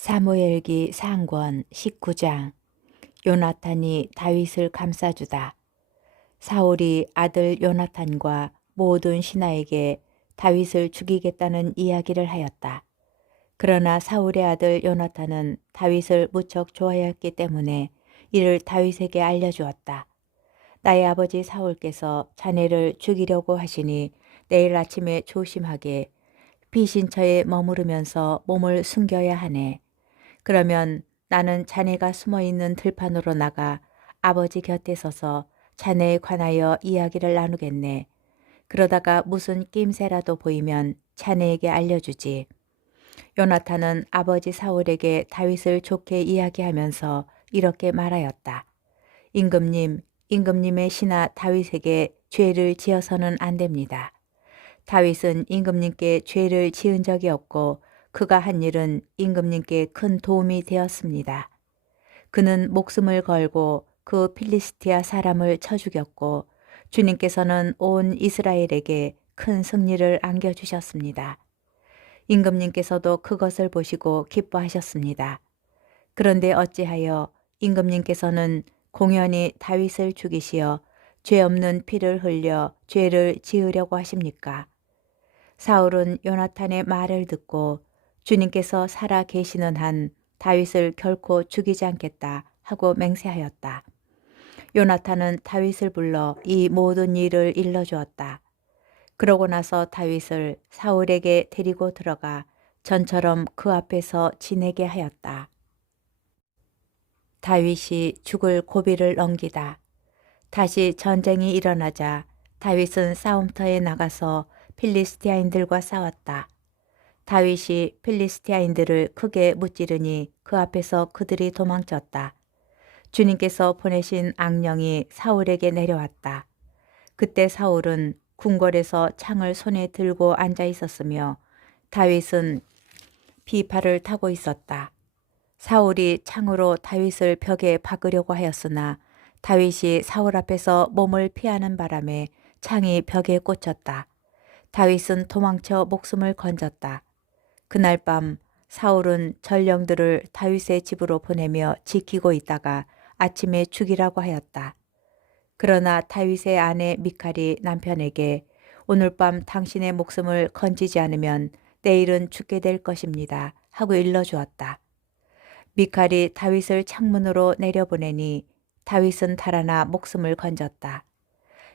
사무엘기 상권 19장. 요나탄이 다윗을 감싸주다. 사울이 아들 요나탄과 모든 신하에게 다윗을 죽이겠다는 이야기를 하였다. 그러나 사울의 아들 요나탄은 다윗을 무척 좋아했기 때문에 이를 다윗에게 알려주었다. 나의 아버지 사울께서 자네를 죽이려고 하시니 내일 아침에 조심하게 피신처에 머무르면서 몸을 숨겨야 하네. 그러면 나는 자네가 숨어있는 들판으로 나가 아버지 곁에 서서 자네에 관하여 이야기를 나누겠네. 그러다가 무슨 낌새라도 보이면 자네에게 알려주지. 요나탄은 아버지 사울에게 다윗을 좋게 이야기하면서 이렇게 말하였다. 임금님, 임금님의 신하 다윗에게 죄를 지어서는 안 됩니다. 다윗은 임금님께 죄를 지은 적이 없고 그가 한 일은 임금님께 큰 도움이 되었습니다. 그는 목숨을 걸고 그 필리스티아 사람을 쳐 죽였고 주님께서는 온 이스라엘에게 큰 승리를 안겨주셨습니다. 임금님께서도 그것을 보시고 기뻐하셨습니다. 그런데 어찌하여 임금님께서는 공연히 다윗을 죽이시어 죄 없는 피를 흘려 죄를 지으려고 하십니까? 사울은 요나탄의 말을 듣고 주님께서 살아 계시는 한 다윗을 결코 죽이지 않겠다 하고 맹세하였다. 요나탄은 다윗을 불러 이 모든 일을 일러주었다. 그러고 나서 다윗을 사울에게 데리고 들어가 전처럼 그 앞에서 지내게 하였다. 다윗이 죽을 고비를 넘기다. 다시 전쟁이 일어나자 다윗은 싸움터에 나가서 필리스티아인들과 싸웠다. 다윗이 필리스티아인들을 크게 무찌르니 그 앞에서 그들이 도망쳤다. 주님께서 보내신 악령이 사울에게 내려왔다. 그때 사울은 궁궐에서 창을 손에 들고 앉아 있었으며 다윗은 비팔을 타고 있었다. 사울이 창으로 다윗을 벽에 박으려고 하였으나 다윗이 사울 앞에서 몸을 피하는 바람에 창이 벽에 꽂혔다. 다윗은 도망쳐 목숨을 건졌다. 그날 밤 사울은 전령들을 다윗의 집으로 보내며 지키고 있다가 아침에 죽이라고 하였다. 그러나 다윗의 아내 미칼이 남편에게 오늘 밤 당신의 목숨을 건지지 않으면 내일은 죽게 될 것입니다 하고 일러주었다. 미칼이 다윗을 창문으로 내려보내니 다윗은 달아나 목숨을 건졌다.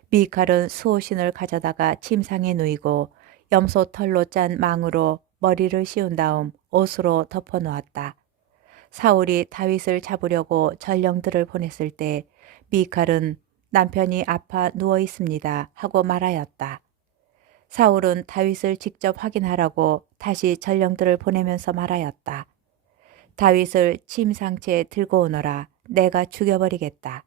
미칼은 수호신을 가져다가 침상에 누이고 염소 털로 짠 망으로 머리를 씌운 다음 옷으로 덮어 놓았다. 사울이 다윗을 잡으려고 전령들을 보냈을 때 미칼은 남편이 아파 누워 있습니다 하고 말하였다. 사울은 다윗을 직접 확인하라고 다시 전령들을 보내면서 말하였다. 다윗을 침상채에 들고 오너라. 내가 죽여버리겠다.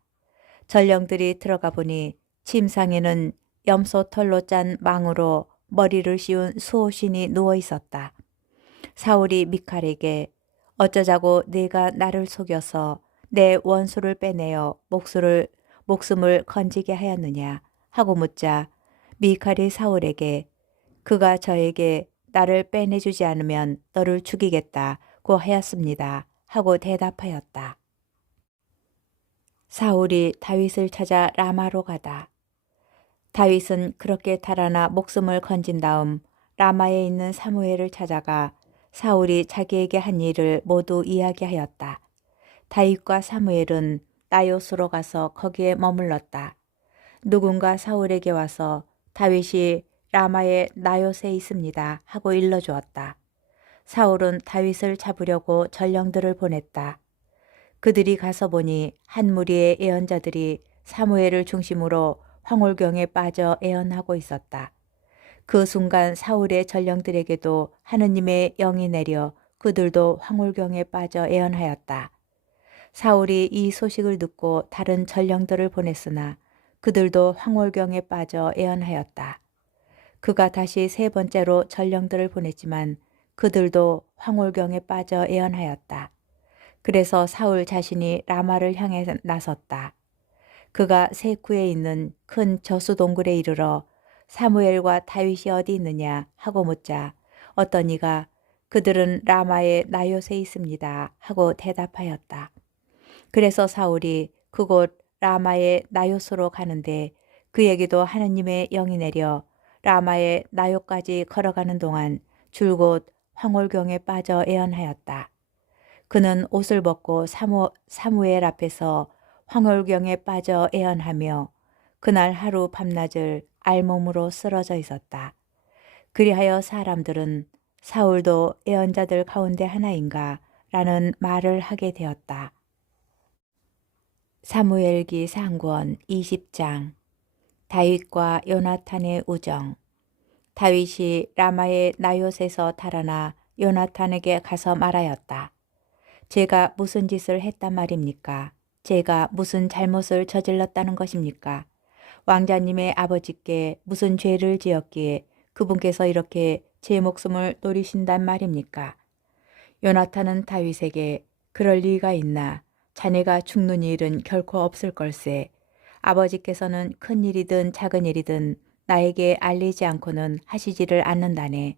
전령들이 들어가 보니 침상에는 염소 털로 짠 망으로 머리를 씌운 수호신이 누워 있었다. 사울이 미칼에게 어쩌자고 네가 나를 속여서 내 원수를 빼내어 목숨을 건지게 하였느냐 하고 묻자 미칼이 사울에게 그가 저에게 나를 빼내주지 않으면 너를 죽이겠다고 하였습니다 하고 대답하였다. 사울이 다윗을 찾아 라마로 가다. 다윗은 그렇게 달아나 목숨을 건진 다음 라마에 있는 사무엘을 찾아가 사울이 자기에게 한 일을 모두 이야기하였다. 다윗과 사무엘은 나요스로 가서 거기에 머물렀다. 누군가 사울에게 와서 다윗이 라마의 나요스에 있습니다 하고 일러주었다. 사울은 다윗을 잡으려고 전령들을 보냈다. 그들이 가서 보니 한 무리의 예언자들이 사무엘을 중심으로 황홀경에 빠져 예언하고 있었다. 그 순간 사울의 전령들에게도 하느님의 영이 내려 그들도 황홀경에 빠져 예언하였다. 사울이 이 소식을 듣고 다른 전령들을 보냈으나 그들도 황홀경에 빠져 예언하였다. 그가 다시 세 번째로 전령들을 보냈지만 그들도 황홀경에 빠져 예언하였다. 그래서 사울 자신이 라마를 향해 나섰다. 그가 세쿠에 있는 큰 저수 동굴에 이르러 사무엘과 다윗이 어디 있느냐 하고 묻자 어떤 이가 그들은 라마의 나요새 있습니다. 하고 대답하였다. 그래서 사울이 그곳 라마의 나요스로 가는데 그에게도 하느님의 영이 내려 라마의 나요까지 걸어가는 동안 줄곧 황홀경에 빠져 애언하였다. 그는 옷을 벗고 사무엘 앞에서 황홀경에 빠져 애언하며 그날 하루 밤낮을 알몸으로 쓰러져 있었다. 그리하여 사람들은 사울도 애언자들 가운데 하나인가 라는 말을 하게 되었다. 사무엘기 상권 20장. 다윗과 요나탄의 우정. 다윗이 라마의 나요셋에서 달아나 요나탄에게 가서 말하였다. 제가 무슨 짓을 했단 말입니까? 제가 무슨 잘못을 저질렀다는 것입니까? 왕자님의 아버지께 무슨 죄를 지었기에 그분께서 이렇게 제 목숨을 노리신단 말입니까? 요나탄은 다윗에게 그럴 리가 있나? 자네가 죽는 일은 결코 없을 걸세. 아버지께서는 큰 일이든 작은 일이든 나에게 알리지 않고는 하시지를 않는다네.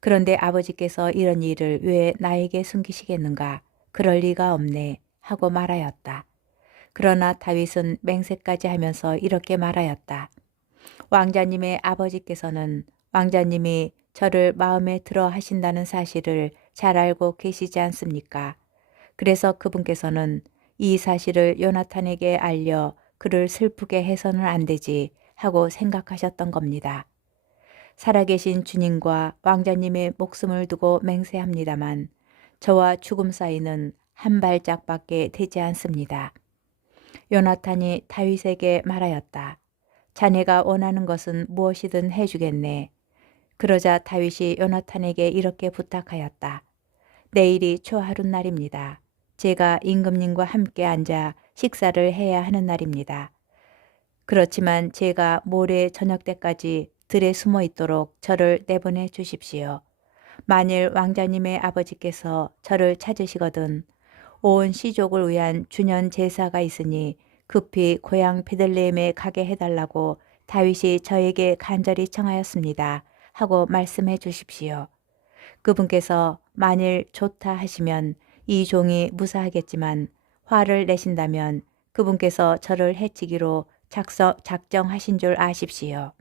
그런데 아버지께서 이런 일을 왜 나에게 숨기시겠는가? 그럴 리가 없네. 하고 말하였다. 그러나 다윗은 맹세까지 하면서 이렇게 말하였다. 왕자님의 아버지께서는 왕자님이 저를 마음에 들어 하신다는 사실을 잘 알고 계시지 않습니까? 그래서 그분께서는 이 사실을 요나탄에게 알려 그를 슬프게 해서는 안 되지 하고 생각하셨던 겁니다. 살아계신 주님과 왕자님의 목숨을 두고 맹세합니다만 저와 죽음 사이는 한 발짝밖에 되지 않습니다. 요나탄이 다윗에게 말하였다. 자네가 원하는 것은 무엇이든 해주겠네. 그러자 다윗이 요나탄에게 이렇게 부탁하였다. 내일이 초하룻날입니다. 제가 임금님과 함께 앉아 식사를 해야 하는 날입니다. 그렇지만 제가 모레 저녁 때까지 들에 숨어 있도록 저를 내보내 주십시오. 만일 왕자님의 아버지께서 저를 찾으시거든 온 시족을 위한 주년 제사가 있으니 급히 고향 베들레헴에 가게 해달라고 다윗이 저에게 간절히 청하였습니다. 하고 말씀해 주십시오. 그분께서 만일 좋다 하시면 이 종이 무사하겠지만 화를 내신다면 그분께서 저를 해치기로 작정하신 줄 아십시오.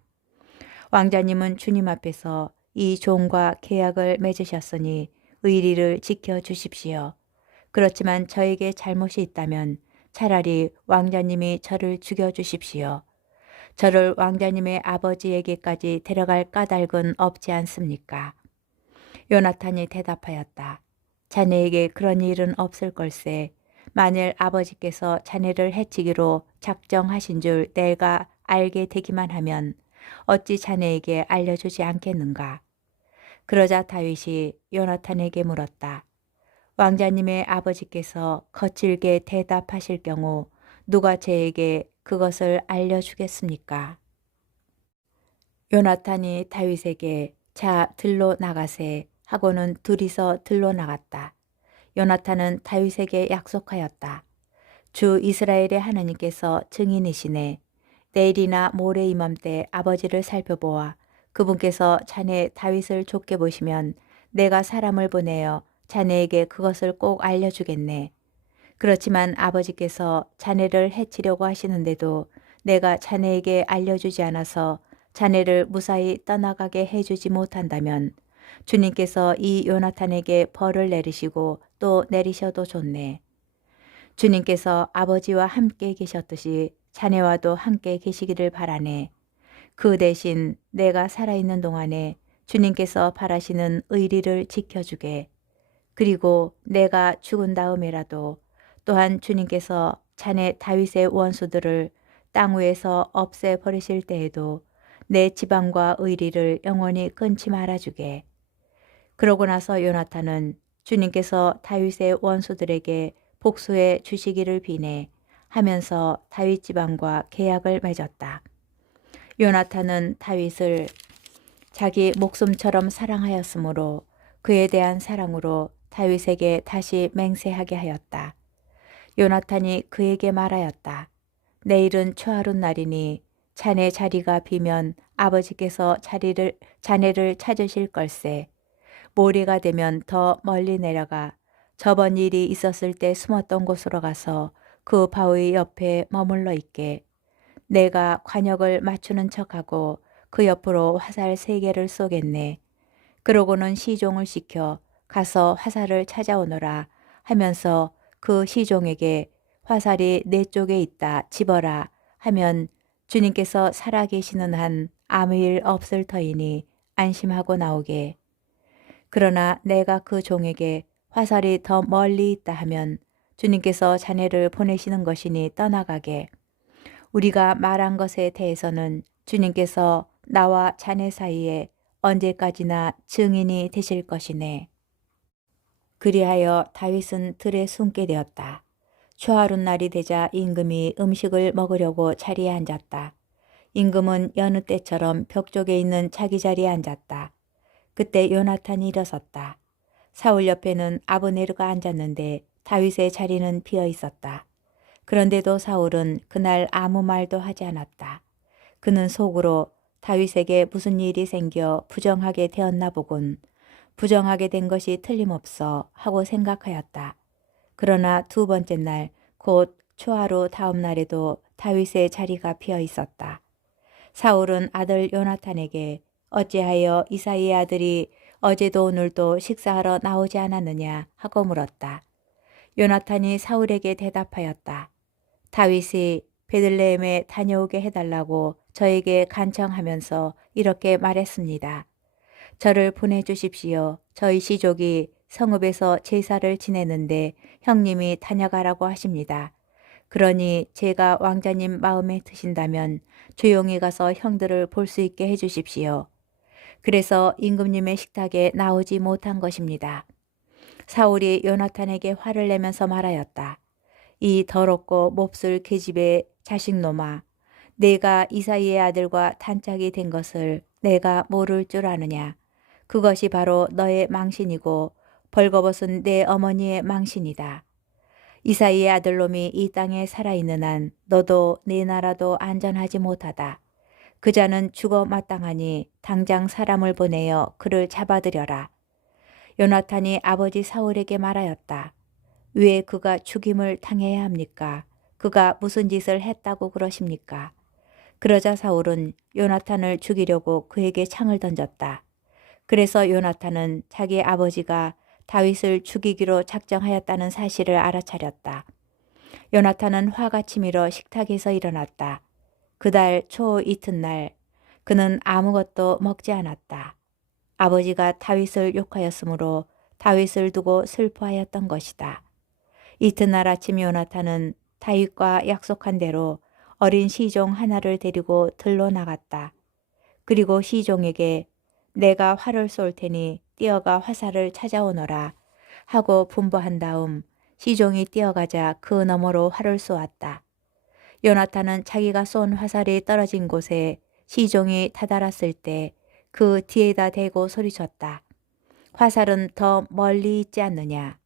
왕자님은 주님 앞에서 이 종과 계약을 맺으셨으니 의리를 지켜 주십시오. 그렇지만 저에게 잘못이 있다면 차라리 왕자님이 저를 죽여 주십시오. 저를 왕자님의 아버지에게까지 데려갈 까닭은 없지 않습니까? 요나탄이 대답하였다. 자네에게 그런 일은 없을 걸세. 만일 아버지께서 자네를 해치기로 작정하신 줄 내가 알게 되기만 하면 어찌 자네에게 알려주지 않겠는가? 그러자 다윗이 요나탄에게 물었다. 왕자님의 아버지께서 거칠게 대답하실 경우 누가 제에게 그것을 알려주겠습니까? 요나탄이 다윗에게 자 들로 나가세 하고는 둘이서 들로 나갔다. 요나탄은 다윗에게 약속하였다. 주 이스라엘의 하나님께서 증인이시네. 내일이나 모레 이맘때 아버지를 살펴보아 그분께서 자네 다윗을 좋게 보시면 내가 사람을 보내어 자네에게 그것을 꼭 알려주겠네. 그렇지만 아버지께서 자네를 해치려고 하시는데도 내가 자네에게 알려주지 않아서 자네를 무사히 떠나가게 해주지 못한다면 주님께서 이 요나탄에게 벌을 내리시고 또 내리셔도 좋네. 주님께서 아버지와 함께 계셨듯이 자네와도 함께 계시기를 바라네. 그 대신 내가 살아있는 동안에 주님께서 바라시는 의리를 지켜주게. 그리고 내가 죽은 다음에라도 또한 주님께서 자네 다윗의 원수들을 땅 위에서 없애버리실 때에도 내 지방과 의리를 영원히 끊지 말아주게. 그러고 나서 요나탄은 주님께서 다윗의 원수들에게 복수해 주시기를 비내 하면서 다윗 지방과 계약을 맺었다. 요나탄은 다윗을 자기 목숨처럼 사랑하였으므로 그에 대한 사랑으로 다윗에게 다시 맹세하게 하였다. 요나탄이 그에게 말하였다. 내일은 초하룻날이니 자네 자리가 비면 아버지께서 자네를 찾으실 걸세. 모레가 되면 더 멀리 내려가 저번 일이 있었을 때 숨었던 곳으로 가서 그 바위 옆에 머물러 있게. 내가 관역을 맞추는 척하고 그 옆으로 화살 3개를 쏘겠네. 그러고는 시종을 시켜 가서 화살을 찾아오너라 하면서 그 시종에게 화살이 내 쪽에 있다 집어라 하면 주님께서 살아계시는 한 아무 일 없을 터이니 안심하고 나오게. 그러나 내가 그 종에게 화살이 더 멀리 있다 하면 주님께서 자네를 보내시는 것이니 떠나가게. 우리가 말한 것에 대해서는 주님께서 나와 자네 사이에 언제까지나 증인이 되실 것이네. 그리하여 다윗은 들에 숨게 되었다. 초하룻날이 되자 임금이 음식을 먹으려고 자리에 앉았다. 임금은 여느 때처럼 벽 쪽에 있는 자기 자리에 앉았다. 그때 요나탄이 일어섰다. 사울 옆에는 아브네르가 앉았는데 다윗의 자리는 비어 있었다. 그런데도 사울은 그날 아무 말도 하지 않았다. 그는 속으로 다윗에게 무슨 일이 생겨 부정하게 되었나 보군. 부정하게 된 것이 틀림없어 하고 생각하였다. 그러나 2번째 날, 곧 초하루 다음 날에도 다윗의 자리가 비어 있었다. 사울은 아들 요나탄에게 어찌하여 이사이의 아들이 어제도 오늘도 식사하러 나오지 않았느냐 하고 물었다. 요나탄이 사울에게 대답하였다. 다윗이 베들레헴에 다녀오게 해달라고 저에게 간청하면서 이렇게 말했습니다. 저를 보내주십시오. 저희 시족이 성읍에서 제사를 지내는데 형님이 다녀가라고 하십니다. 그러니 제가 왕자님 마음에 드신다면 조용히 가서 형들을 볼 수 있게 해주십시오. 그래서 임금님의 식탁에 나오지 못한 것입니다. 사울이 요나탄에게 화를 내면서 말하였다. 이 더럽고 몹쓸 계집의 자식놈아, 내가 이사이의 아들과 단짝이 된 것을 내가 모를 줄 아느냐. 그것이 바로 너의 망신이고 벌거벗은 내 어머니의 망신이다. 이사이의 아들놈이 이 땅에 살아있는 한 너도 네 나라도 안전하지 못하다. 그 자는 죽어 마땅하니 당장 사람을 보내어 그를 잡아들여라. 요나탄이 아버지 사울에게 말하였다. 왜 그가 죽임을 당해야 합니까? 그가 무슨 짓을 했다고 그러십니까? 그러자 사울은 요나탄을 죽이려고 그에게 창을 던졌다. 그래서 요나탄은 자기 아버지가 다윗을 죽이기로 작정하였다는 사실을 알아차렸다. 요나탄은 화가 치밀어 식탁에서 일어났다. 그달 초 이튿날 그는 아무것도 먹지 않았다. 아버지가 다윗을 욕하였으므로 다윗을 두고 슬퍼하였던 것이다. 이튿날 아침 요나탄은 다윗과 약속한 대로 어린 시종 하나를 데리고 들로 나갔다. 그리고 시종에게 내가 활을 쏠 테니 뛰어가 화살을 찾아오너라 하고 분부한 다음 시종이 뛰어가자 그 너머로 활을 쏘았다. 요나탄은 자기가 쏜 화살이 떨어진 곳에 시종이 다다랐을 때 그 뒤에다 대고 소리쳤다. 화살은 더 멀리 있지 않느냐.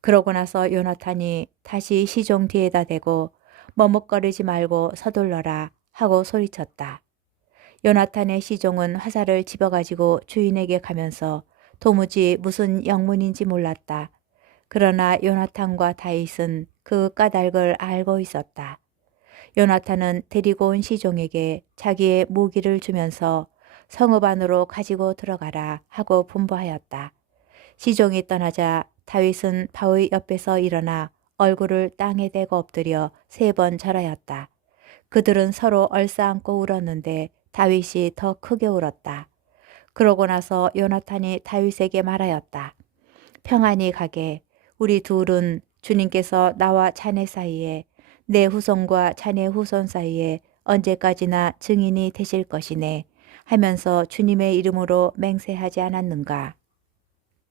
그러고 나서 요나탄이 다시 시종 뒤에다 대고 머뭇거리지 말고 서둘러라 하고 소리쳤다. 요나탄의 시종은 화살을 집어가지고 주인에게 가면서 도무지 무슨 영문인지 몰랐다. 그러나 요나탄과 다윗은 그 까닭을 알고 있었다. 요나탄은 데리고 온 시종에게 자기의 무기를 주면서 성읍 안으로 가지고 들어가라 하고 분부하였다. 시종이 떠나자 다윗은 바위 옆에서 일어나 얼굴을 땅에 대고 엎드려 3번 절하였다. 그들은 서로 얼싸안고 울었는데 다윗이 더 크게 울었다. 그러고 나서 요나탄이 다윗에게 말하였다. 평안히 가게. 우리 둘은 주님께서 나와 자네 사이에 내 후손과 자네 후손 사이에 언제까지나 증인이 되실 것이네 하면서 주님의 이름으로 맹세하지 않았는가.